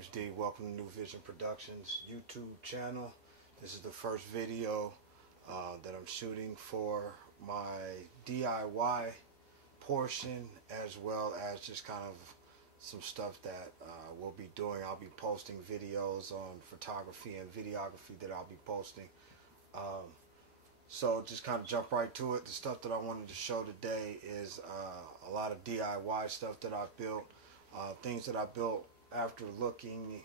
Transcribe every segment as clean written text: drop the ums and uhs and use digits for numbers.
name's D. Welcome to New Vision Productions YouTube channel. This is the first video that I'm shooting for my DIY portion, as well as just kind of some stuff that we'll be doing. I'll be posting videos on photography and videography that I'll be posting. So just kind of jump right to it. The stuff that I wanted to show today is a lot of DIY stuff that I built, things that I built after looking,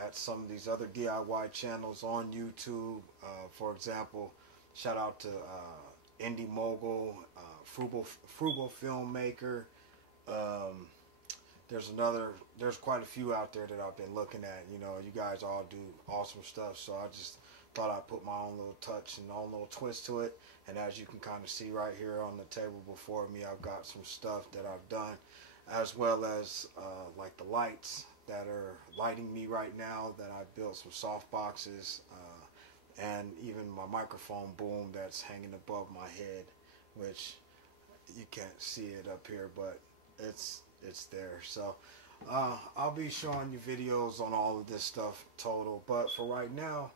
at some of these other DIY channels on YouTube. For example, shout out to Indie Mogul, Frugal Filmmaker. There's quite a few out there that I've been looking at. You guys all do awesome stuff, so I just thought I'd put my own little touch and own little twist to it. And as you can kind of see right here on the table before me, I've got some stuff that I've done, as well as like the lights that are lighting me right now, that I built some soft boxes, and even my microphone boom that's hanging above my head, which you can't see it up here, but it's there. So I'll be showing you videos on all of this stuff total, but for right now,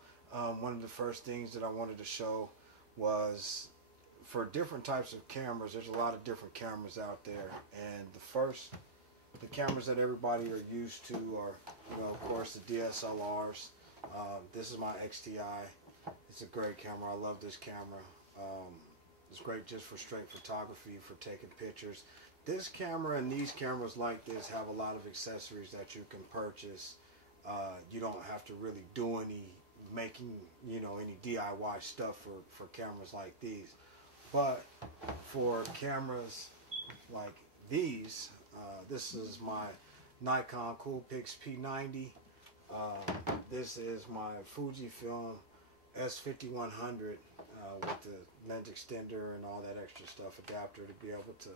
one of the first things that I wanted to show was for different types of cameras. There's a lot of different cameras out there, and the cameras that everybody are used to are, of course, the DSLRs. This is my XTI. It's a great camera. I love this camera. It's great just for straight photography, for taking pictures. This camera and these cameras like this have a lot of accessories that you can purchase. You don't have to really do any any DIY stuff for cameras like these. But for cameras like these, this is my Nikon Coolpix P90. This is my Fujifilm S5100 with the lens extender and all that extra stuff, adapter to be able to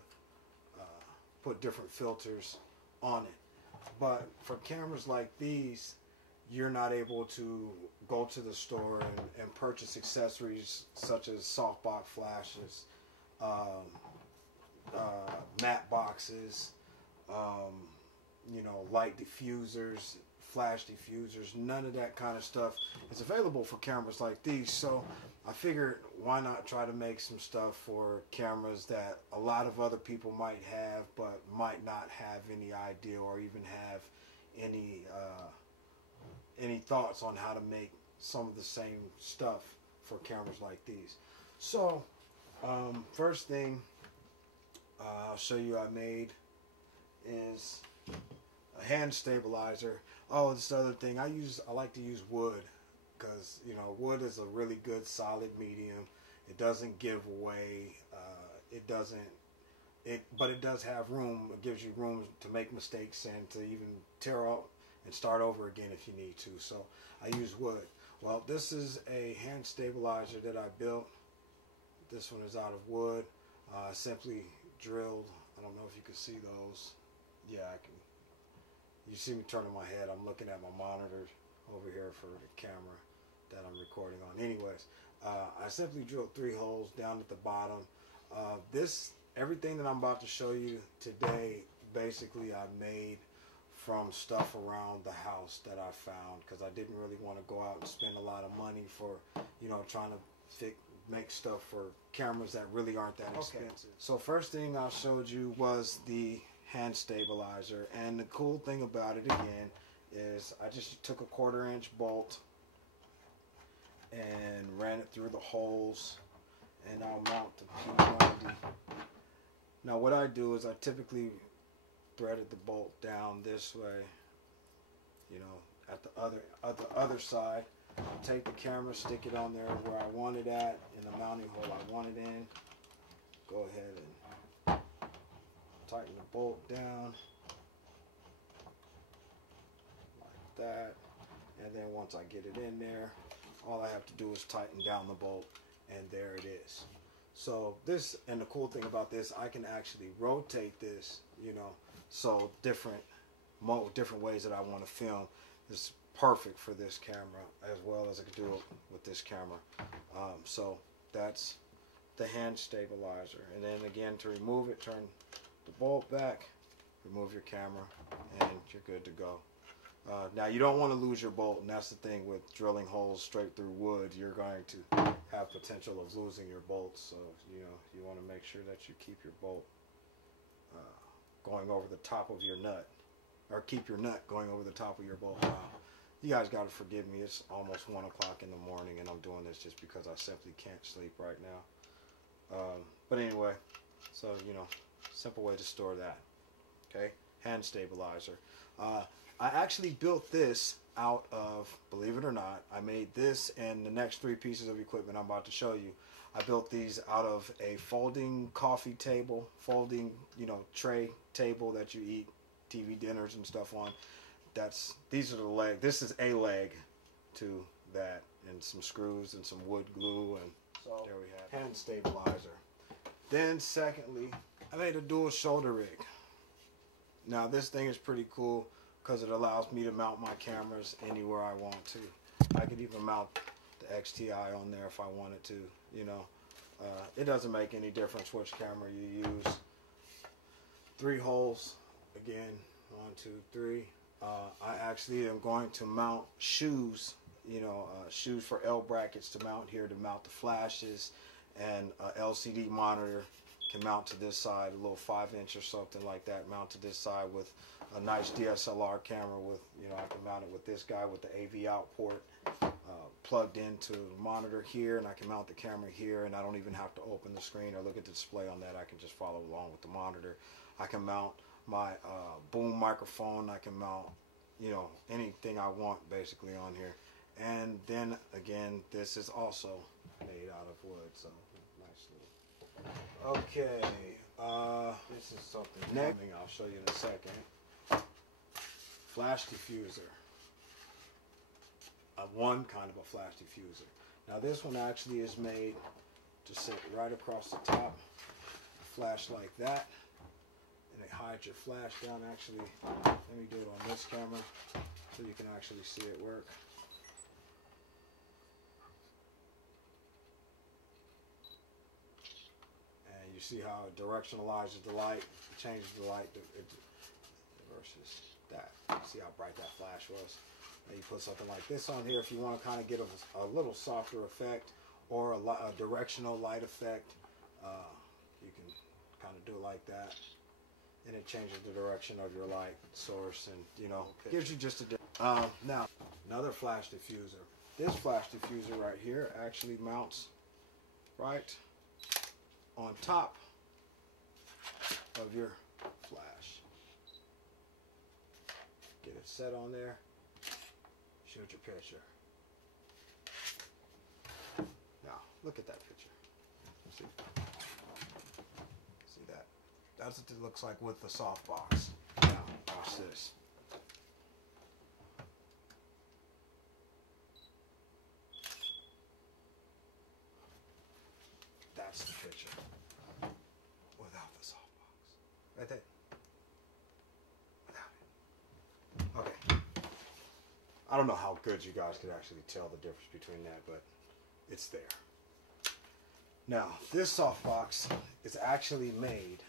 put different filters on it. But for cameras like these, you're not able to go to the store and purchase accessories such as softbox flashes, matte boxes, light diffusers, flash diffusers. None of that kind of stuff is available for cameras like these. So I figured, why not try to make some stuff for cameras that a lot of other people might have, but might not have any idea or even have any thoughts on how to make some of the same stuff for cameras like these. So first thing I'll show you I made is a hand stabilizer. Oh, this other thing, I like to use wood, because wood is a really good solid medium. It doesn't give away, but it does have room. It gives you room to make mistakes and to even tear up and start over again if you need to. So I use wood. Well, this is a hand stabilizer that I built. This one is out of wood. Simply drilled. I don't know if you can see those. Yeah, I can. You see me turning my head. I'm looking at my monitor over here for the camera that I'm recording on. Anyways, I simply drilled 3 holes down at the bottom. Everything that I'm about to show you today, basically I made from stuff around the house that I found, because I didn't really want to go out and spend a lot of money for trying to make stuff for cameras that really aren't that expensive. So first thing I showed you was the hand stabilizer, and the cool thing about it again is I just took a 1/4 inch bolt and ran it through the holes, and I'll mount the P90. Now what I do is I typically threaded the bolt down this way, at the other side. Take the camera, stick it on there where I want it at, in the mounting hole I want it in. Go ahead and tighten the bolt down like that, and then once I get it in there, all I have to do is tighten down the bolt, and there it is. So this, and the cool thing about this, I can actually rotate this, so different ways that I want to film. This is perfect for this camera, as well as I could do it with this camera. So that's the hand stabilizer. And then again, to remove it, turn the bolt back, remove your camera, and you're good to go. Now you don't want to lose your bolt, and that's the thing with drilling holes straight through wood. You're going to have potential of losing your bolts, so you want to make sure that you keep your bolt going over the top of your nut, or keep your nut going over the top of your bolt. You guys got to forgive me. It's almost 1 o'clock in the morning, and I'm doing this just because I simply can't sleep right now. But anyway, so simple way to store that. Okay, hand stabilizer. I actually built this out of, believe it or not, I made this and the next 3 pieces of equipment I'm about to show you. I built these out of a folding coffee table, folding, tray table that you eat TV dinners and stuff on. These are the legs. This is a leg to that, and some screws and some wood glue, and so there we have hand stabilizer. Then secondly, I made a dual shoulder rig. Now this thing is pretty cool because it allows me to mount my cameras anywhere I want to. I could even mount the XTI on there if I wanted to. It doesn't make any difference which camera you use. 3 holes, again, 1, 2, 3. I actually am going to mount shoes, shoes for L brackets to mount here to mount the flashes, and a LCD monitor can mount to this side, a little 5-inch or something like that, mount to this side with a nice DSLR camera with, I can mount it with this guy with the AV out port plugged into the monitor here, and I can mount the camera here, and I don't even have to open the screen or look at the display on that. I can just follow along with the monitor. I can mount my boom microphone. I can mount, anything I want basically on here. And then again, this is also made out of wood, so nice little. Okay, this is something next. I'll show you in a second. Flash diffuser. One kind of a flash diffuser. Now this one actually is made to sit right across the top. Flash like that, and it hides your flash down. Actually, let me do it on this camera so you can actually see it work. And you see how it directionalizes the light, it changes the light versus that. See how bright that flash was? Now you put something like this on here if you want to kind of get a little softer effect, or a directional light effect. You can kind of do it like that, and it changes the direction of your light source, and gives you just a now another flash diffuser. This flash diffuser right here actually mounts right on top of your flash. Get it set on there, shoot your picture. Now look at that picture. See that? That's what it looks like with the softbox. Now watch this. That's the picture without the softbox. Right there. Without it. Okay. I don't know how good you guys could actually tell the difference between that, but it's there. Now, this softbox is actually made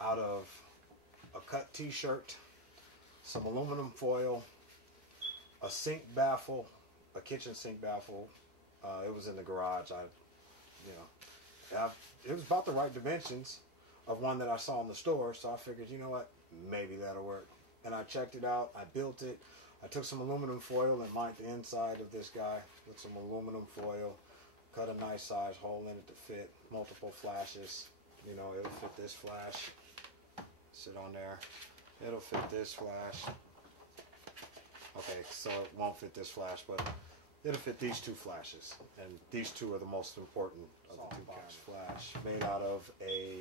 out of a cut t-shirt, some aluminum foil, a sink baffle, a kitchen sink baffle. It was in the garage. It was about the right dimensions of one that I saw in the store, so I figured, you know what, maybe that'll work. And I checked it out. I built it. I took some aluminum foil and lined the inside of this guy with some aluminum foil. Cut a nice size hole in it to fit multiple flashes. It'll fit this flash. Sit on there. It'll fit this flash. Okay, so it won't fit this flash, but it'll fit these 2 flashes. And these 2 are the most important of the 2 box flash. Made out of a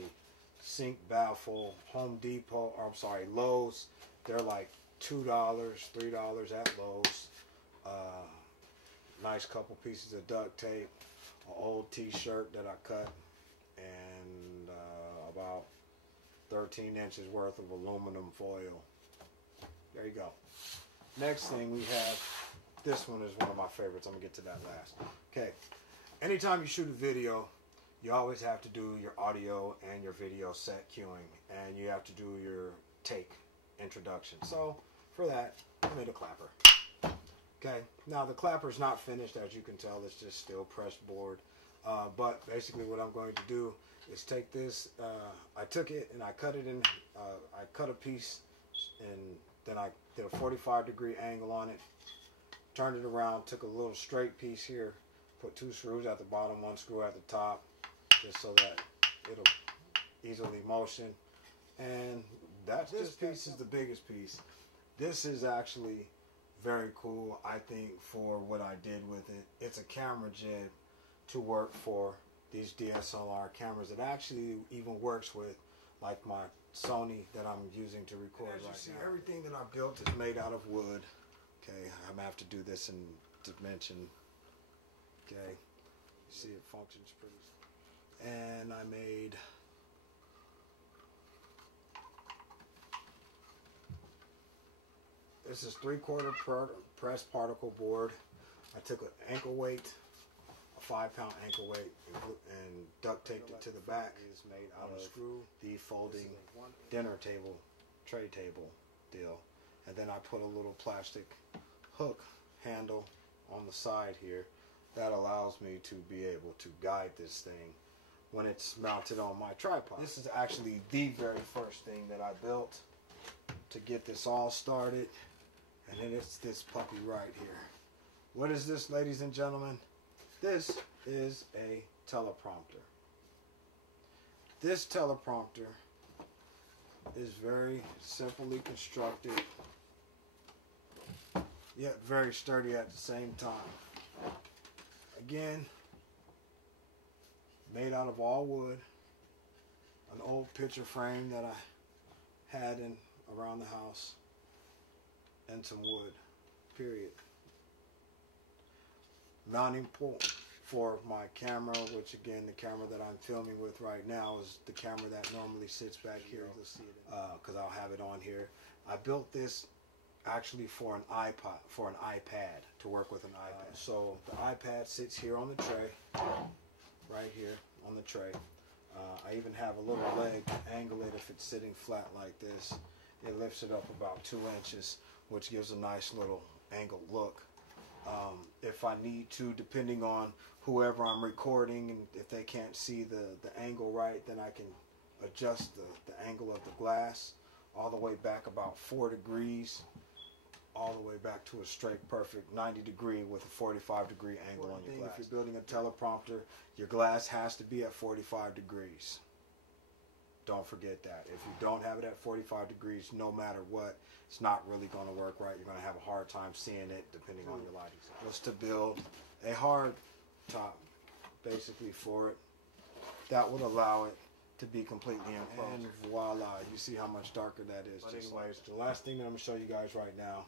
sink baffle, Home Depot, or I'm sorry, Lowe's. They're like $2, $3 at Lowe's. Nice couple pieces of duct tape, an old t-shirt that I cut, and about 13 inches worth of aluminum foil. There you go. Next thing we have, this one is one of my favorites. I'm going to get to that last. Okay, anytime you shoot a video, you always have to do your audio and your video set cueing, and you have to do your take introduction. So for that, I made a clapper. Okay, now the clapper's not finished, as you can tell. It's just still pressed board. But basically what I'm going to do is take this, I took it and I cut it in, I cut a piece and then I did a 45-degree angle on it, turned it around, took a little straight piece here, put 2 screws at the bottom, 1 screw at the top, just so that it'll easily motion. And this piece is the biggest piece. This is actually very cool, I think, for what I did with it. It's a camera jib to work for these DSLR cameras. It actually even works with like my Sony that I'm using to record right now. As you see, everything that I built is made out of wood. Okay, I'm gonna have to do this in dimension. Okay, you see it functions pretty. And I made this is 3/4 pressed particle board. I took an ankle weight, a 5-pound ankle weight, and duct taped it to the back. It's made out of the folding dinner table, tray table deal. And then I put a little plastic hook handle on the side here that allows me to be able to guide this thing when it's mounted on my tripod. This is actually the very first thing that I built to get this all started. And then it's this puppy right here. What is this, ladies and gentlemen? This is a teleprompter. This teleprompter is very simply constructed, yet very sturdy at the same time. Again, made out of all wood. An old picture frame that I had around the house. And some wood, period. Mounting point for my camera, which again, the camera that I'm filming with right now is the camera that normally sits back here. You'll see it because I'll have it on here. I built this actually for an iPad, to work with an iPad. So the iPad sits here on the tray, right here on the tray. I even have a little leg to angle it if it's sitting flat like this. It lifts it up about 2 inches, which gives a nice little angled look. If I need to, depending on whoever I'm recording, and if they can't see the angle right, then I can adjust the angle of the glass all the way back about 4 degrees, all the way back to a straight, perfect 90-degree with a 45-degree angle on your glass. If you're building a teleprompter, your glass has to be at 45 degrees. Don't forget that. If you don't have it at 45 degrees, no matter what, it's not really going to work right. You're going to have a hard time seeing it depending on your lighting. Was to build a hard top, basically, for it. That would allow it to be completely enclosed. And voila, you see how much darker that is. But anyways, the last thing that I'm going to show you guys right now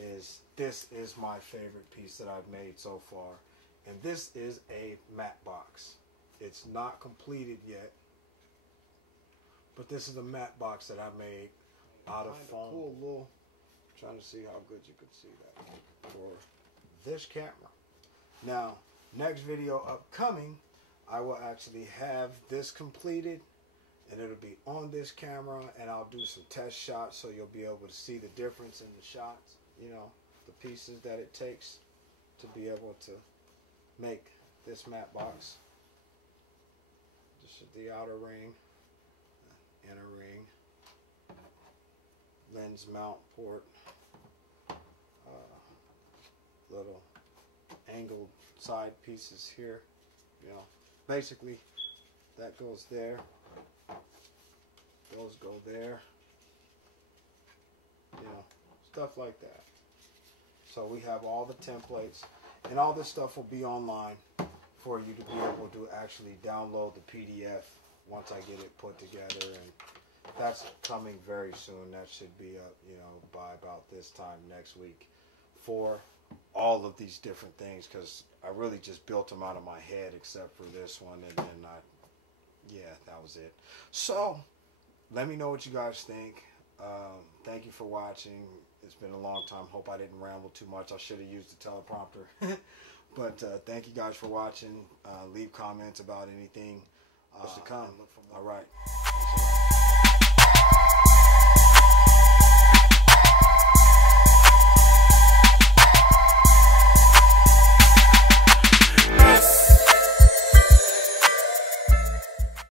is this is my favorite piece that I've made so far. And this is a matte box. It's not completed yet. But this is a matte box that I made out of foam. Cool little, trying to see how good you can see that for this camera. Now, next video upcoming, I will actually have this completed, and it'll be on this camera, and I'll do some test shots so you'll be able to see the difference in the shots, you know, the pieces that it takes to be able to make this matte box. This is the outer ring. Inner ring, lens mount port, little angled side pieces here, you know, basically that goes there, those go there, you know, stuff like that. So we have all the templates, and all this stuff will be online for you to be able to actually download the PDF once I get it put together, and that's coming very soon. That should be up, you know, by about this time next week for all of these different things, because I really just built them out of my head except for this one, and then yeah, that was it. So let me know what you guys think. Thank you for watching. It's been a long time. Hope I didn't ramble too much. I should have used the teleprompter. But thank you guys for watching. Leave comments about anything to come. All right.